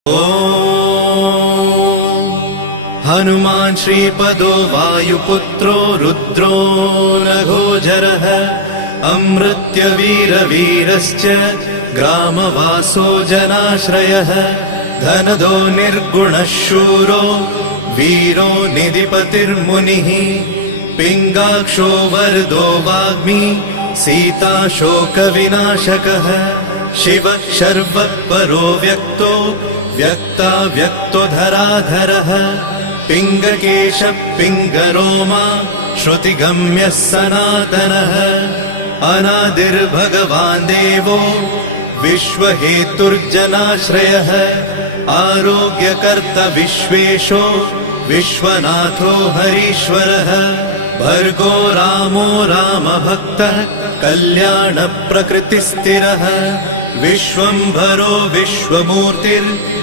हनुमान् श्रीपदो वायुपुत्रो रुद्रो नघोजरः अमृत्यवीरवीरश्च ग्रामवासो जनाश्रयः धनदो निर्गुणः शूरो वीरो निधिपतिर्मुनिः पिङ्गाक्षो वरदो वाग्मी सीता शोकविनाशकः शिवः शर्वः परो व्यक्तो व्यक्तो धराधरः पिङ्गकेशः पिङ्गरोमा श्रुतिगम्यः सनातनः अनादिर्भगवान् देवो विश्वहेतुर्जनाश्रयः आरोग्यकर्ता विश्वेशो विश्वनाथो हरीश्वरः भर्गो रामो रामभक्तः कल्याणप्रकृतिस्थिरः विश्वम्भरो विश्वमूर्तिर्